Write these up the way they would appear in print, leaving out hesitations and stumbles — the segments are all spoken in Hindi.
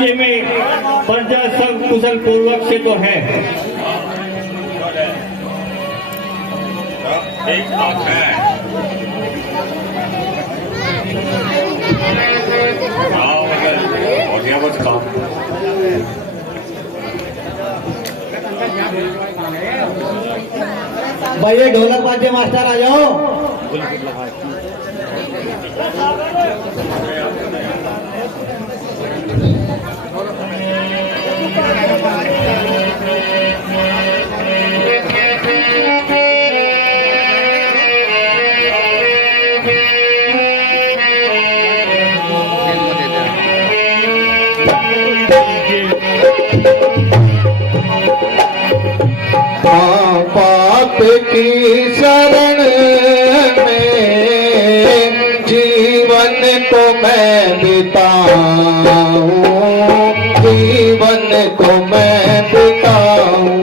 राज्य में प्रजा सब कुशल पूर्वक से तो है। ठीक बात है। बढ़िया बस काम। भैया ढोलक बाजे मास्टर आ जाओ। पाप की शरण में जीवन को मैं बिताऊं, जीवन को मैं बिताऊं।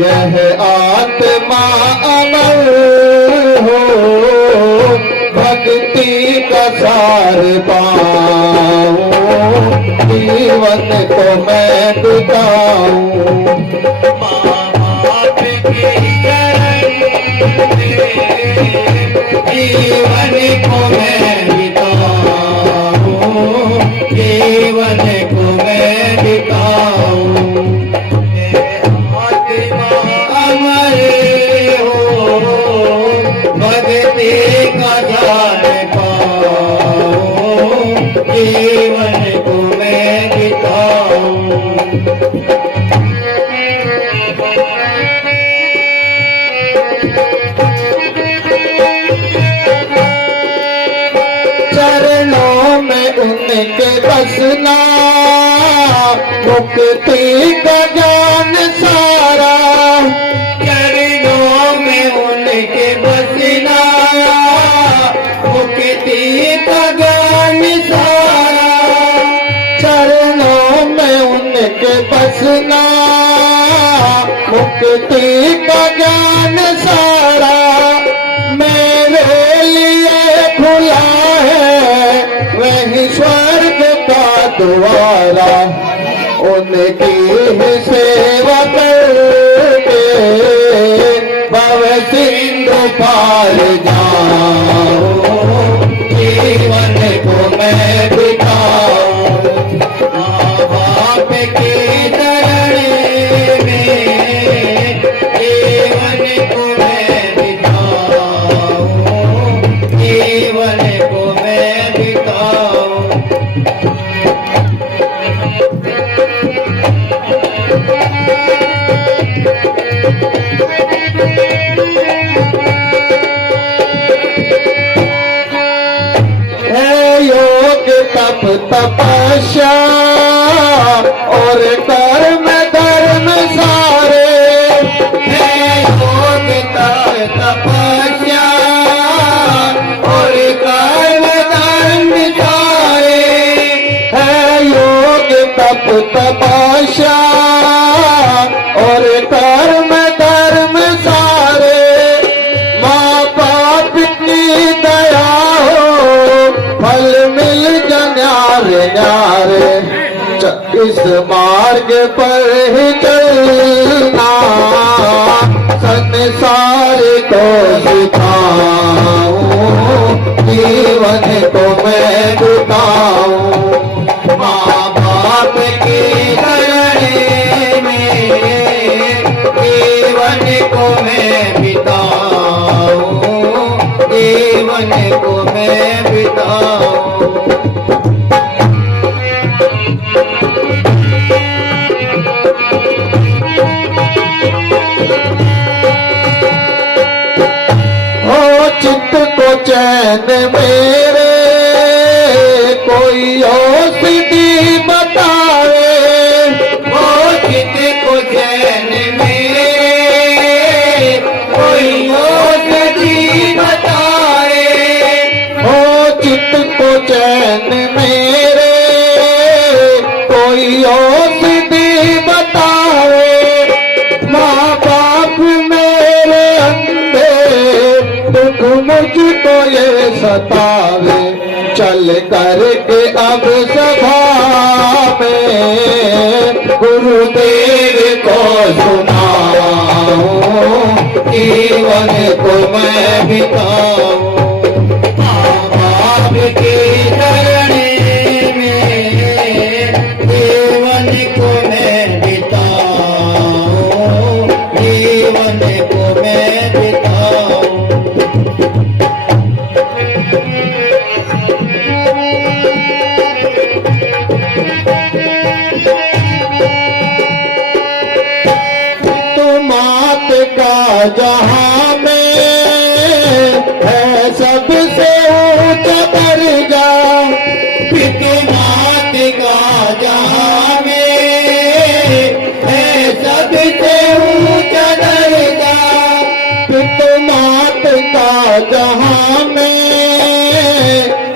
यह आत्मा अमर हो, भक्ति का सार पाऊं, जीवन को मैं बिताऊं। जीवन को मैं बिताऊं, जीवन को मैं बिताऊं। आत्मा अमर हो, भक्ति का ज्ञान पाऊं, जीवन को मैं बिताऊं। चरणों में उनके बसना, मुक्ति का ज्ञान सारा। चरणों में उनके बसना, मुक्ति का ज्ञान सारा। चरणों में उनके बसना, मुक्ति का ज्ञान सारा। मेरे लिए खुला है वही स्वर्ग का द्वारा। उनकी ही सेवा करके भव सिंधु पार जाऊं, जीवन को मैं बिताऊं। बाप की शरण में जीवन को मैं बिताऊं, जीवन को मैं बिताऊं। है योग तप तपस्या और कर्म धर्म सारे। है योग तप तपस्या और कर्म धर्म सारे। है योग तप तपस्या और कर्म धर्म सारे। माँ बाप की दया हो, फल मिल न्यारे न्यारे। इस मार्ग पर ही चलना, संसार को सिखाऊं, जीवन को मैं बिताऊं। माँ बाप की शरण में जीवन को मैं बिताऊं, जीवन को मैं बिताऊं। हो चित्त को चैन मेरे कोई औषधि बतावे। हो चित्त को चैन मेरे कोई औषधि बतावे। हो चित्त को चैन मेरे कोई औषधि बतावे। माँ बाप मेरे अंधे दुख मुझको ये सतावे। करके अब सभा में गुरुदेव को सुनाऊं, जीवन को मैं बिताऊं। आपकी चरणी में जीवन को मैं बिताऊं, जीवन को मैं बिताऊं। मात का जहां में है सबसे ऊंचा दर्जा, पितु मात का जहां में है सबसे ऊंचा दर्जा, पितु मात का जहां में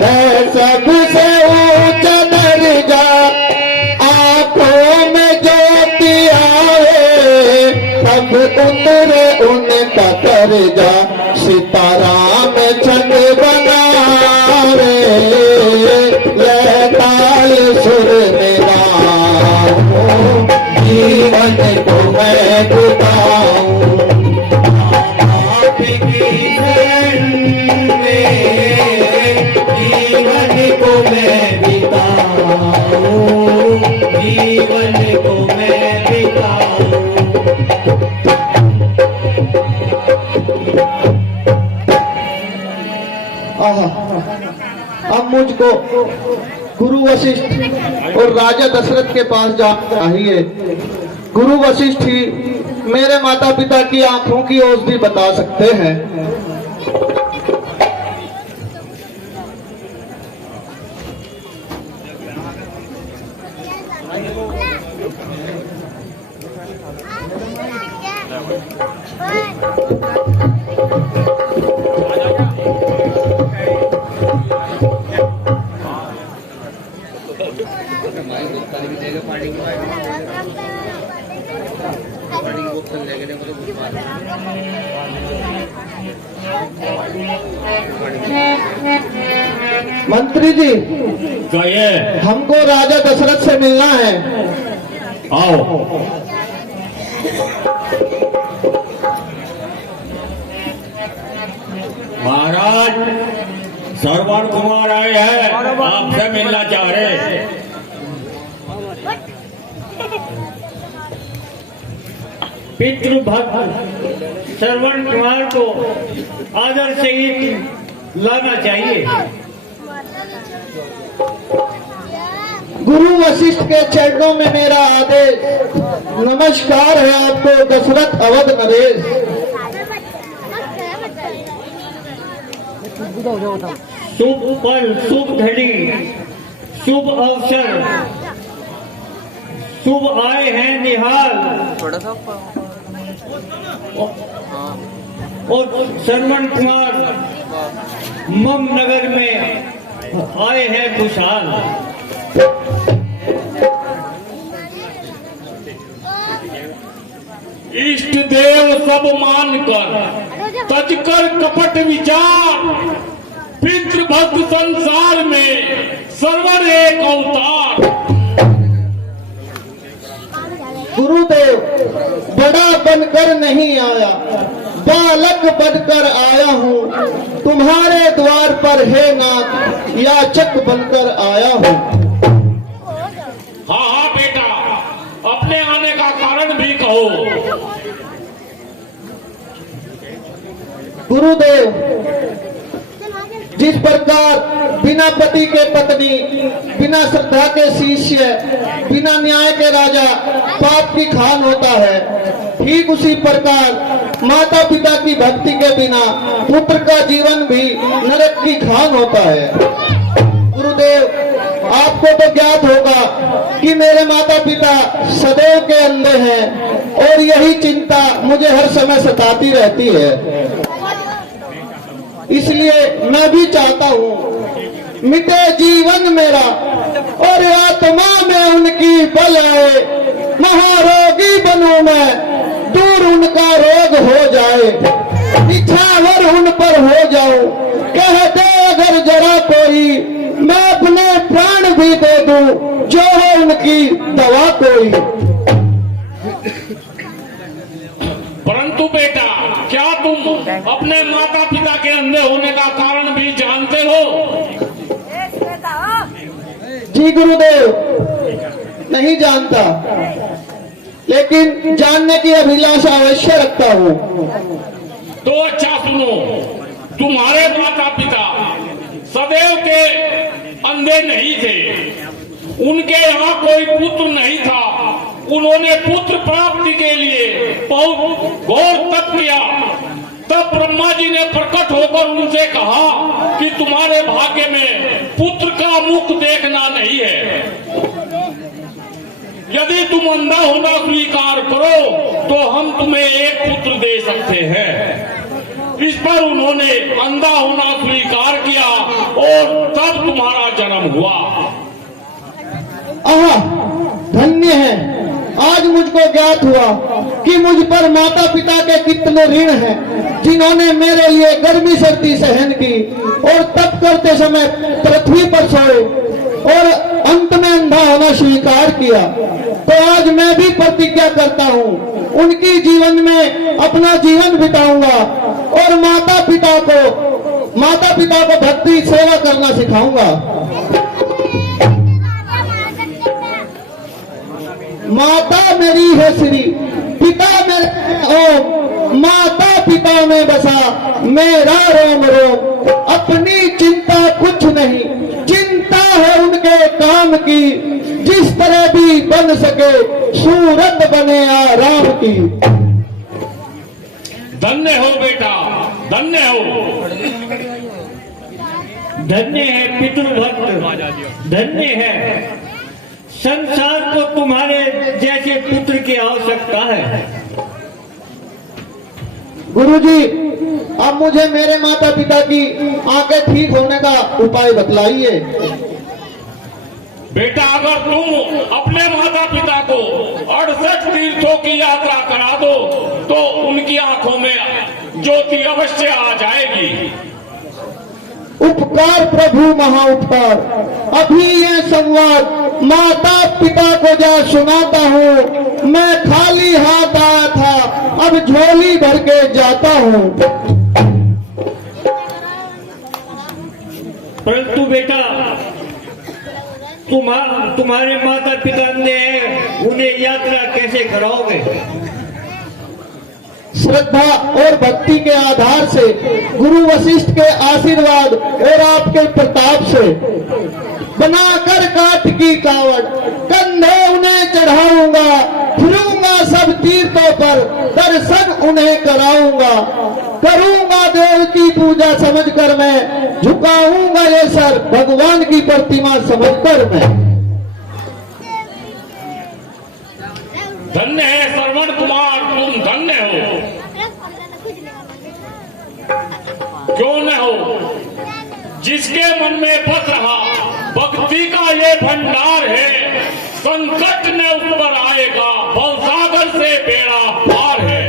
है सबसे ऊंचा दर्जा। आंखों में ज्योति आए तब उतरे उनका कर्जा, सीताराम छठ बनावे लहताल सुर मेरा, जीवन को मैं बिताऊं। आपकी शरण में जीवन को मैं बिताऊं, जीवन को मैं बिताऊं। अब मुझको गुरु वशिष्ठ और राजा दशरथ के पास जाना चाहिए। गुरु वशिष्ठ ही मेरे माता पिता की आंखों की औषधि बता सकते हैं। मंत्री जी, कहिए। हमको राजा दशरथ से मिलना है। आओ। महाराज, श्रवण कुमार आए हैं, आपसे मिलना चाह रहे हैं। पितृभक्त श्रवण कुमार को आदर से ही लाना चाहिए। गुरु वशिष्ठ के चरणों में मेरा आदेश। नमस्कार है आपको दशरथ अवध नरेश। शुभ पल, शुभ घड़ी, शुभ अवसर, शुभ आए हैं निहाल। और श्रवण कुमार मम नगर में आए हैं खुशहाल। इष्ट देव सब मानकर तजकर कपट विचार, पितृभक्त संसार में सर्वर एक अवतार। गुरुदेव बड़ा बनकर नहीं आया, बालक बनकर आया हूँ। तुम्हारे द्वार पर हे नाथ याचक बनकर आया हूँ। हाँ हाँ बेटा, अपने आने का कारण भी कहो। गुरुदेव, जिस प्रकार बिना पति के पत्नी, बिना श्रद्धा के शिष्य, बिना न्याय के राजा पाप की खान होता है, ठीक उसी प्रकार माता पिता की भक्ति के बिना पुत्र का जीवन भी नरक की खान होता है। गुरुदेव, आपको तो ज्ञात होगा कि मेरे माता पिता सदैव के अंधे हैं और यही चिंता मुझे हर समय सताती रहती है। इसलिए मैं भी चाहता हूँ मिटे जीवन मेरा और आत्मा में उनकी बल आए। महारोगी बनूं मैं, दूर उनका रोग हो जाए, इच्छावर उन पर हो जाऊं। कह दे अगर जरा कोई मैं अपने प्राण भी दे दूं, जो है उनकी दवा कोई। परंतु बेटा, क्या तुम अपने माता पिता के अंधे होने का कारण भी जानते हो? जी गुरुदेव, नहीं जानता, लेकिन जानने की अभिलाषा अवश्य रखता हूँ। तो अच्छा सुनो, तुम्हारे माता पिता सदैव के अंधे नहीं थे। उनके यहाँ कोई पुत्र नहीं था। उन्होंने पुत्र प्राप्ति के लिए बहुत घोर तप किया। तब ब्रह्मा जी ने प्रकट होकर उनसे कहा कि तुम्हारे भाग्य में पुत्र का मुख देखना नहीं है। यदि तुम अंधा होना स्वीकार करो तो हम तुम्हें एक पुत्र दे सकते हैं। इस पर उन्होंने अंधा होना स्वीकार किया और तब तुम्हारा जन्म हुआ। आहा, धन्य है, आज मुझको ज्ञात हुआ कि मुझ पर माता पिता के कितने ऋण हैं, जिन्होंने मेरे लिए गर्मी सर्दी सहन की और तप करते समय पृथ्वी पर सोए और अंत में अंधा होना स्वीकार किया। तो आज मैं भी प्रतिज्ञा करता हूँ, उनकी जीवन में अपना जीवन बिताऊंगा और माता पिता को भक्ति सेवा करना सिखाऊंगा। माता मेरी है श्री, पिता मेरे ओम, माता पिता में बसा मेरा रोम रोम। अपनी चिंता कुछ नहीं, चिंता है उनके काम की, जिस तरह भी बन सके सूरत बने राम की। धन्य हो बेटा, धन्य हो। धन्य है पितृभक्त, धन्य है। संसार को तुम्हारे जैसे पुत्र की आवश्यकता है। गुरुजी, अब मुझे मेरे माता पिता की आंखें ठीक होने का उपाय बतलाइए। बेटा, अगर तुम अपने माता पिता को 68 तीर्थों की यात्रा करा दो तो उनकी आंखों में ज्योति अवश्य आ जाएगी। उपकार प्रभु महाउपकार। अभी ये संवाद माता पिता को जा सुनाता हूँ। मैं खाली हाथ आया था, अब झोली भर के जाता हूँ। परंतु बेटा, तुम्हारे माता पिता ने उन्हें यात्रा कैसे कराओगे? श्रद्धा और भक्ति के आधार से, गुरु वशिष्ठ के आशीर्वाद और आपके प्रताप से बनाकर काठ की कावड़ कंधे उन्हें चढ़ाऊंगा, फिरूंगा सब तीर्थों पर, दर्शन उन्हें कराऊंगा। करूंगा देव की पूजा समझकर मैं, झुकाऊंगा ये सर भगवान की प्रतिमा समझकर मैं। धन्य है श्रवण कुमार, तुम धन्य हो। क्यों न हो, जिसके मन में बस रहा भक्ति का ये भंडार है, संकट ने उस पर आएगा, भवसागर से बेड़ा पार है।